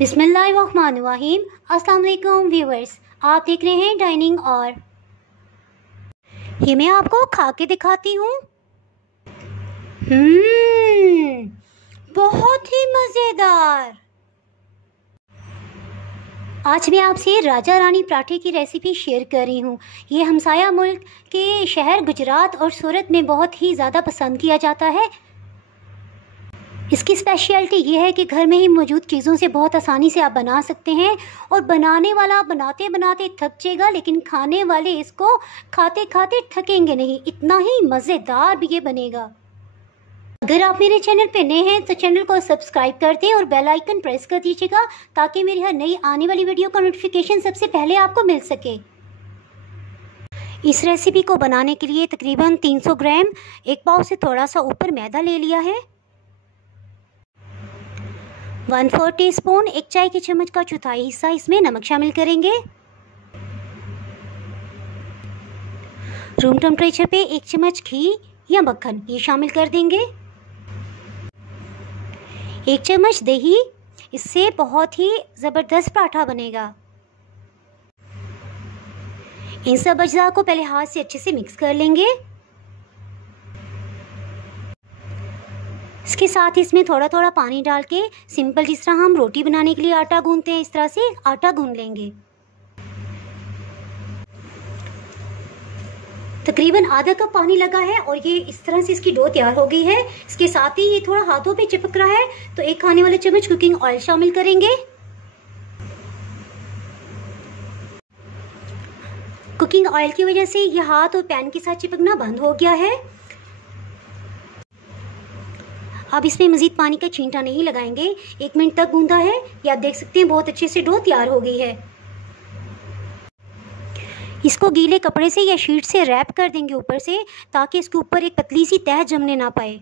बिस्मिल्लाहिर्रहमानिर्रहीम। अस्सलाम वालेकुम व्यूअर्स, आप देख रहे हैं डाइनिंग और ये मैं आपको खा के दिखाती हूँ। बहुत ही मज़ेदार। आज मैं आपसे राजा रानी पराठे की रेसिपी शेयर कर रही हूँ। ये हमसाया मुल्क के शहर गुजरात और सूरत में बहुत ही ज़्यादा पसंद किया जाता है। इसकी स्पेशलिटी ये है कि घर में ही मौजूद चीज़ों से बहुत आसानी से आप बना सकते हैं और बनाने वाला बनाते बनाते थक जाएगा, लेकिन खाने वाले इसको खाते खाते थकेंगे नहीं। इतना ही मज़ेदार भी ये बनेगा। अगर आप मेरे चैनल पे नए हैं तो चैनल को सब्सक्राइब कर दें और बेल आइकन प्रेस कर दीजिएगा ताकि मेरी हर नई आने वाली वीडियो का नोटिफिकेशन सबसे पहले आपको मिल सके। इस रेसिपी को बनाने के लिए तकरीबन 300 ग्राम एक पाव से थोड़ा सा ऊपर मैदा ले लिया है। 1/4 टीस्पून एक चाय के चम्मच का चौथाई हिस्सा इसमें नमक शामिल करेंगे। रूम टेम्परेचर पे 1 चम्मच घी या मक्खन ये शामिल कर देंगे। 1 चम्मच दही, इससे बहुत ही ज़बरदस्त पराठा बनेगा। इन सब अज्जा को पहले हाथ से अच्छे से मिक्स कर लेंगे। इसके साथ इसमें थोड़ा थोड़ा पानी डाल के सिंपल जिस तरह हम रोटी बनाने के लिए आटा गूंथते हैं इस तरह से आटा गूंथ लेंगे। तकरीबन आधा कप पानी लगा है और ये इस तरह से इसकी डो तैयार हो गई है। इसके साथ ही ये थोड़ा हाथों पे चिपक रहा है तो 1 खाने वाला चम्मच कुकिंग ऑयल शामिल करेंगे। कुकिंग ऑयल की वजह से ये हाथ और पैन के साथ चिपकना बंद हो गया है। अब इसमें मज़ीद पानी का छींटा नहीं लगाएंगे। 1 मिनट तक गूंदा है, ये आप देख सकते हैं बहुत अच्छे से डो तैयार हो गई है। इसको गीले कपड़े से या शीट से रैप कर देंगे ऊपर से ताकि इसके ऊपर एक पतली सी तह जमने ना पाए।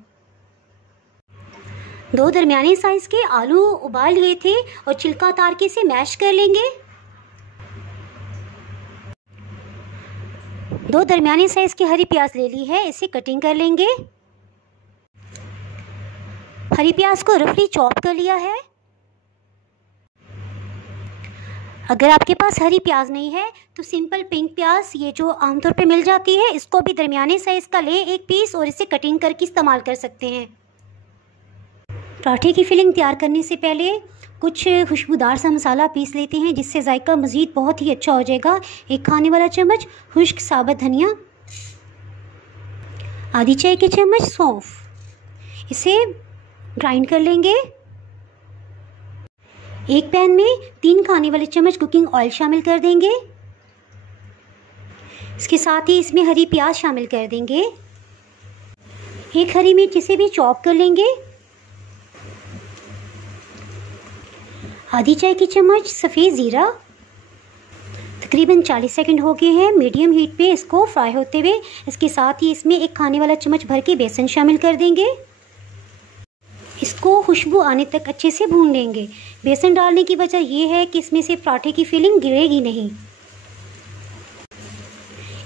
2 दरमियाने साइज के आलू उबाल लिए थे और छिलका उतार के इसे मैश कर लेंगे। 2 दरमियाने साइज की हरी प्याज ले ली है, इसे कटिंग कर लेंगे। हरी प्याज को रफली चॉप कर लिया है। अगर आपके पास हरी प्याज नहीं है तो सिंपल पिंक प्याज ये जो आमतौर पे मिल जाती है इसको भी दरमियाने साइज का ले 1 पीस और इसे कटिंग करके इस्तेमाल कर सकते हैं। पराठे की फिलिंग तैयार करने से पहले कुछ खुशबूदार सा मसाला पीस लेते हैं जिससे जायका मज़ीद बहुत ही अच्छा हो जाएगा। 1 खाने वाला चम्मच खुश्क साबुत धनिया, आधी चाय के चम्मच सौंफ, इसे ग्राइंड कर लेंगे। एक पैन में 3 खाने वाले चम्मच कुकिंग ऑयल शामिल कर देंगे। इसके साथ ही इसमें हरी प्याज शामिल कर देंगे। 1 हरी मिर्च इसे भी चॉप कर लेंगे। आधी चाय की चम्मच सफ़ेद ज़ीरा। तकरीबन 40 सेकंड हो गए हैं मीडियम हीट पे इसको फ्राई होते हुए। इसके साथ ही इसमें 1 खाने वाला चम्मच भर के बेसन शामिल कर देंगे। इसको खुशबू आने तक अच्छे से भून लेंगे। बेसन डालने की वजह यह है कि इसमें से पराठे की फिलिंग गिरेगी नहीं,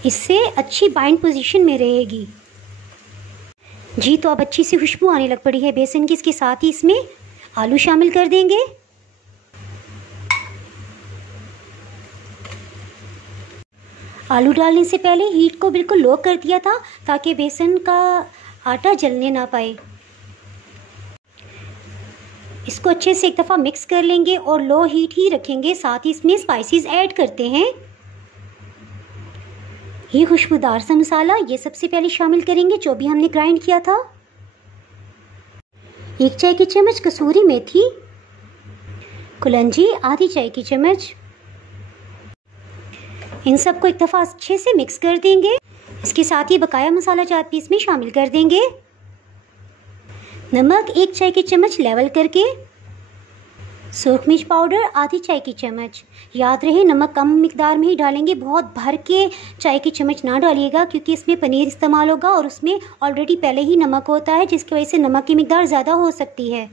इससे अच्छी बाइंड पोजीशन में रहेगी। जी तो अब अच्छी सी खुशबू आने लग पड़ी है बेसन की। इसके साथ ही इसमें आलू शामिल कर देंगे। आलू डालने से पहले हीट को बिल्कुल लो कर दिया था ताकि बेसन का आटा जलने ना पाए। इसको अच्छे से एक दफ़ा मिक्स कर लेंगे और लो हीट ही रखेंगे। साथ ही इसमें स्पाइसेस ऐड करते हैं। ये खुशबूदार सा मसाला ये सबसे पहले शामिल करेंगे जो भी हमने ग्राइंड किया था। 1 चाय की चम्मच कसूरी मेथी, कुलंजी आधी चाय की चम्मच, इन सबको एक दफ़ा अच्छे से मिक्स कर देंगे। इसके साथ ही बकाया मसाला जात भी इसमें शामिल कर देंगे। नमक 1 चाय की चम्मच लेवल करके, सूख मिर्च पाउडर आधी चाय की चम्मच। याद रहे नमक कम मिकदार में ही डालेंगे, बहुत भर के चाय की चम्मच ना डालिएगा क्योंकि इसमें पनीर इस्तेमाल होगा और उसमें ऑलरेडी पहले ही नमक होता है जिसकी वजह से नमक की मिकदार ज़्यादा हो सकती है।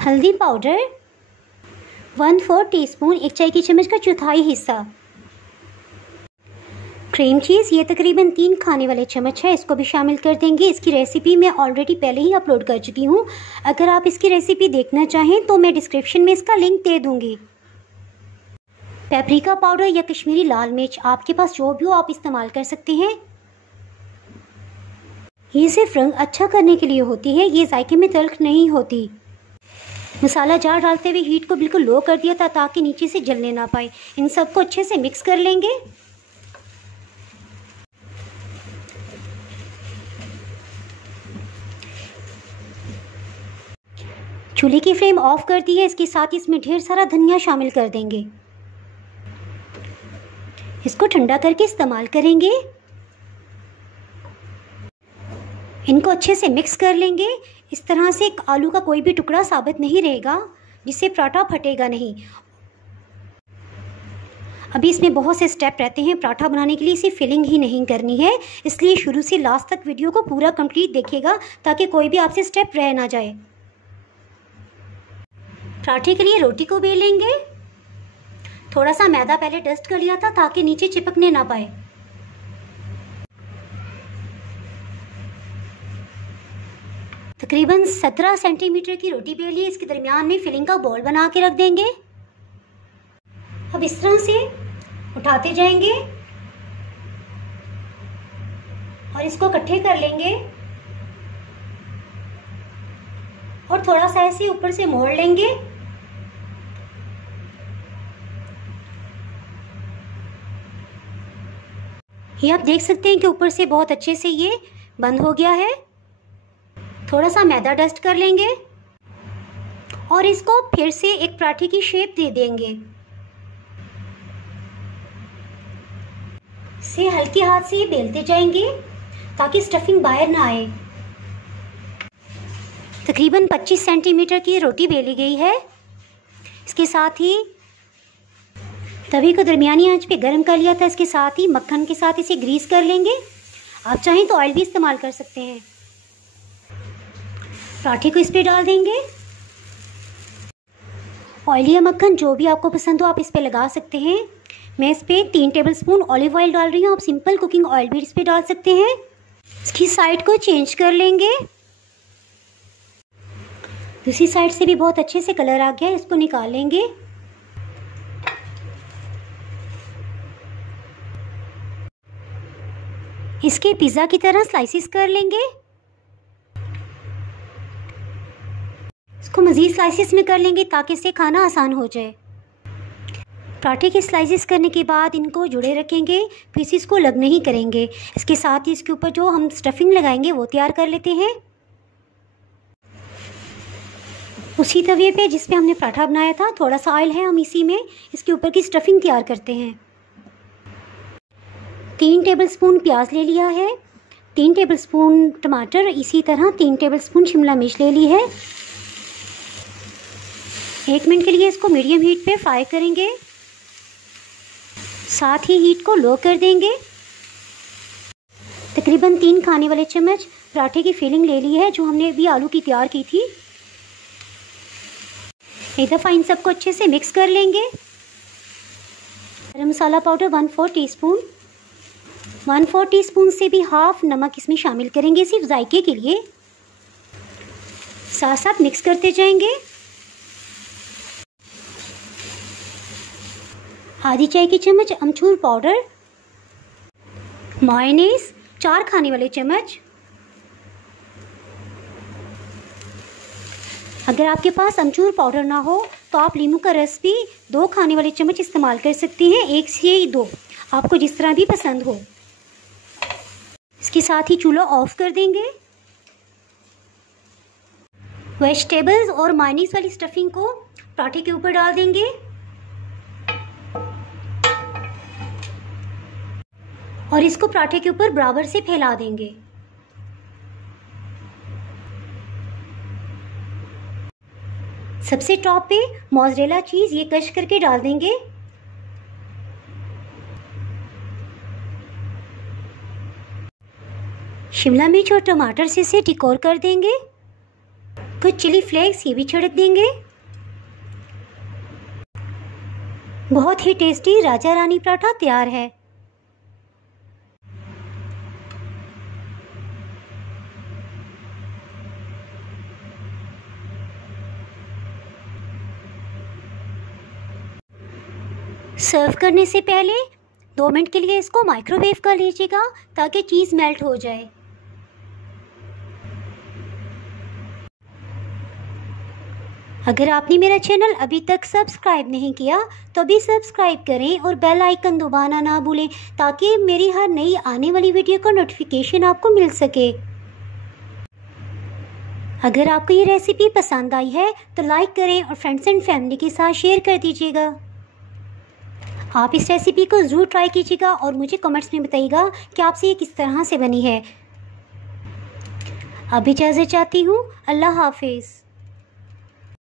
हल्दी पाउडर 1/4 टीस्पून एक चाय की चम्मच का चौथाई हिस्सा। क्रीम चीज़ ये तकरीबन 3 खाने वाले चम्मच है, इसको भी शामिल कर देंगे। इसकी रेसिपी मैं ऑलरेडी पहले ही अपलोड कर चुकी हूँ। अगर आप इसकी रेसिपी देखना चाहें तो मैं डिस्क्रिप्शन में इसका लिंक दे दूँगी। पेपरिका पाउडर या कश्मीरी लाल मिर्च, आपके पास जो भी हो आप इस्तेमाल कर सकते हैं। ये सिर्फ रंग अच्छा करने के लिए होती है, ये जायके में तल्ख नहीं होती। मसाला जार डालते हुए हीट को बिल्कुल लो कर दिया था ताकि नीचे से जलने ना पाए। इन सबको अच्छे से मिक्स कर लेंगे। चूल्हे की फ्लेम ऑफ कर दी है। इसके साथ ही इसमें ढेर सारा धनिया शामिल कर देंगे। इसको ठंडा करके इस्तेमाल करेंगे। इनको अच्छे से मिक्स कर लेंगे। इस तरह से आलू का कोई भी टुकड़ा साबित नहीं रहेगा, जिससे पराठा फटेगा नहीं। अभी इसमें बहुत से स्टेप रहते हैं पराठा बनाने के लिए, इसे फिलिंग ही नहीं करनी है, इसलिए शुरू से लास्ट तक वीडियो को पूरा कंप्लीट देखिएगा ताकि कोई भी आपसे स्टेप रह ना जाए। पराठे के लिए रोटी को बेल लेंगे। थोड़ा सा मैदा पहले डस्ट कर लिया था ताकि नीचे चिपकने ना पाए। तकरीबन 17 सेंटीमीटर की रोटी बेली, इसके दरमियान में फिलिंग का बॉल बना के रख देंगे। अब इस तरह से उठाते जाएंगे और इसको इकट्ठे कर लेंगे और थोड़ा सा ऐसे ऊपर से मोड़ लेंगे। ये आप देख सकते हैं कि ऊपर से बहुत अच्छे से ये बंद हो गया है। थोड़ा सा मैदा डस्ट कर लेंगे और इसको फिर से एक पराठे की शेप दे देंगे। इसे हल्के हाथ से बेलते जाएंगे ताकि स्टफिंग बाहर ना आए। तकरीबन 25 सेंटीमीटर की रोटी बेली गई है। इसके साथ ही तवे को दरमियानी आंच पे गर्म कर लिया था। इसके साथ ही मक्खन के साथ इसे ग्रीस कर लेंगे। आप चाहें तो ऑयल भी इस्तेमाल कर सकते हैं। पराठे को इस पे डाल देंगे। ऑयल या मक्खन जो भी आपको पसंद हो आप इस पे लगा सकते हैं। मैं इस पे 3 टेबलस्पून ऑलिव ऑयल डाल रही हूँ। आप सिंपल कुकिंग ऑयल भी इस पे डाल सकते हैं। इसकी साइड को चेंज कर लेंगे। दूसरी साइड से भी बहुत अच्छे से कलर आ गया है, इसको निकाल लेंगे। इसके पिज़्ज़ा की तरह स्लाइसिस कर लेंगे। इसको मज़ीद स्लाइसिस में कर लेंगे ताकि इसे खाना आसान हो जाए। पराठे के स्लाइसिस करने के बाद इनको जुड़े रखेंगे, पीसीस को अलग नहीं करेंगे। इसके साथ ही इसके ऊपर जो हम स्टफिंग लगाएंगे वो तैयार कर लेते हैं। उसी तवे पे जिस पे हमने पराठा बनाया था थोड़ा सा ऑयल है, हम इसी में इसके ऊपर की स्टफिंग तैयार करते हैं। 3 टेबलस्पून प्याज ले लिया है, 3 टेबलस्पून टमाटर, इसी तरह 3 टेबलस्पून शिमला मिर्च ले ली है। 1 मिनट के लिए इसको मीडियम हीट पे फ्राई करेंगे। साथ ही हीट को लो कर देंगे। तकरीबन 3 खाने वाले चम्मच पराठे की फिलिंग ले ली है जो हमने अभी आलू की तैयार की थी। एक दफ़ा इन सबको अच्छे से मिक्स कर लेंगे। गरम मसाला पाउडर 1/4 टीस्पून, 1/4 टीस्पून से भी हाफ नमक इसमें शामिल करेंगे सिर्फ जायके के लिए। साथ साथ मिक्स करते जाएंगे। आधी चाय की चम्मच अमचूर पाउडर, मायोनीज 4 खाने वाले चम्मच। अगर आपके पास अमचूर पाउडर ना हो तो आप नींबू का रस भी 2 खाने वाले चम्मच इस्तेमाल कर सकती हैं, 1 से 2, आपको जिस तरह भी पसंद हो। इसके साथ ही चूल्हा ऑफ कर देंगे। वेजिटेबल्स और मायोनीज वाली स्टफिंग को पराठे के ऊपर डाल देंगे और इसको पराठे के ऊपर बराबर से फैला देंगे। सबसे टॉप पे मोज़रेला चीज़ ये क्रश करके डाल देंगे। शिमला मिर्च और टमाटर से इसे डेकोर कर देंगे। कुछ चिली फ्लेक्स ये भी छिड़क देंगे। बहुत ही टेस्टी राजा रानी पराठा तैयार है। सर्व करने से पहले 2 मिनट के लिए इसको माइक्रोवेव कर लीजिएगा ताकि चीज़ मेल्ट हो जाए। अगर आपने मेरा चैनल अभी तक सब्सक्राइब नहीं किया तो अभी सब्सक्राइब करें और बेल आइकन दबाना ना भूलें ताकि मेरी हर नई आने वाली वीडियो का नोटिफिकेशन आपको मिल सके। अगर आपको ये रेसिपी पसंद आई है तो लाइक करें और फ्रेंड्स एंड फैमिली के साथ शेयर कर दीजिएगा। आप इस रेसिपी को ज़रूर ट्राई कीजिएगा और मुझे कमेंट्स में बताइएगा कि आपसे ये किस तरह से बनी है। अब इजाज़त चाहती हूँ। अल्लाह हाफिज़।